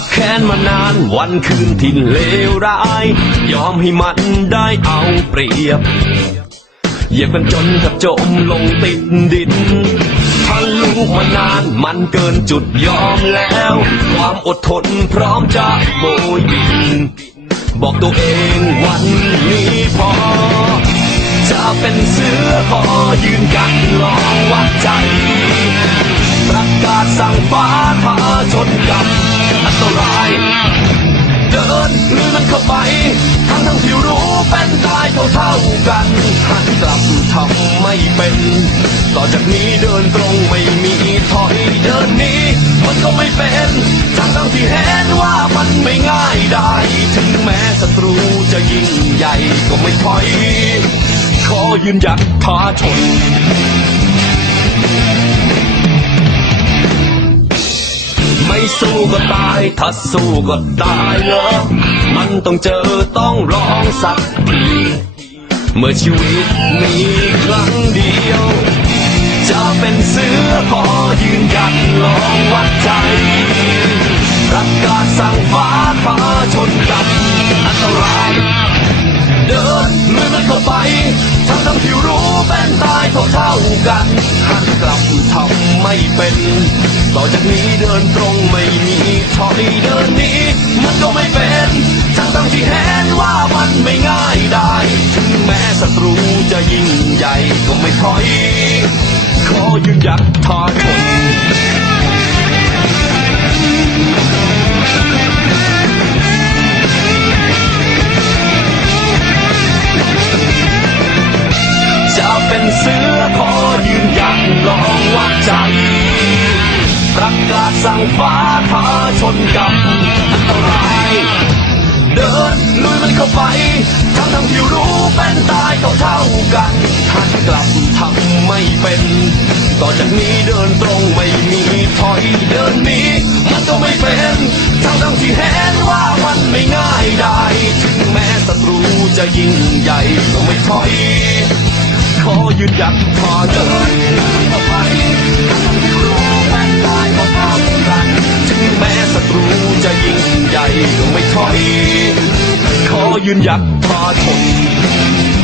บแค้นมานานวันคืนที่เลวร้าย ยอมให้มันได้เอาเปรียบ เหยียบกันจนแทบจมลงติดดินพันลูกมานานมันเกินจุดยอมแล้ว ความอดทนพร้อมจะโบยบิน บอกตัวเองวันนี้พอ จะเป็นเสือพอยืนกันลองวัดใจ ท่าเท่ากันหันกลับทำไม่เป็น ต่อจากนี้เดินตรงไม่มีถอยเดินนี้ มันก็ไม่เป็นทั้งทั้งที่เห็นว่ามันไม่ง่ายได้ ถึงแม้ศัตรูจะยิ่งใหญ่ก็ไม่ถอย ขอยืนหยัดท้าชนไม่สู้ก็ตาย ถ้าสู้ก็ตายเหรอมันต้องเจอต้องร้องสักที เมื่อชีวิตมีครั้งเดียว จะเป็นเสือพอยืนหยัดลองวัดใจระกาศสั่งฟ้าฟ้าชนกับอันตราย เดินลุยมันเข้าไปทั้งทั้งที่รู้เป็นตายเท่าเท่ากันหันกลับทำไม่เป็น ต่อจากนี้เดินตรงไม่มีถอยเดิน ศัตรูจะยิ่งใหญ่ก็ไม่ถอย ขอยืนหยัดท้าชนจะเป็นเสือขอยืนหยัดลองวัดใจ ประกาศสั่งฟ้าท้าชนกับอันตราย ไปทั้งทั้งที่รู้เป็นตายเท่าเท่ากันหันกลับทำไม่เป็น ต่อจากนี้เดินตรงไม่มีถอยเดินนี้มันก็ไม่เป็นทั้งทั้งที่เห็นว่ามันไม่ง่ายได้ถึงแม้ศัตรูจะยิ่งใหญ่ก็ไม่ถอย ขอยืนหยัดพอเดินเข้าไปทั้งที่รู้เป็นตายก็เท่ากันถึงแม้ศัตรูจะยิ่งใหญ่ก็ไม่ถอย ยืนหยัดพอทน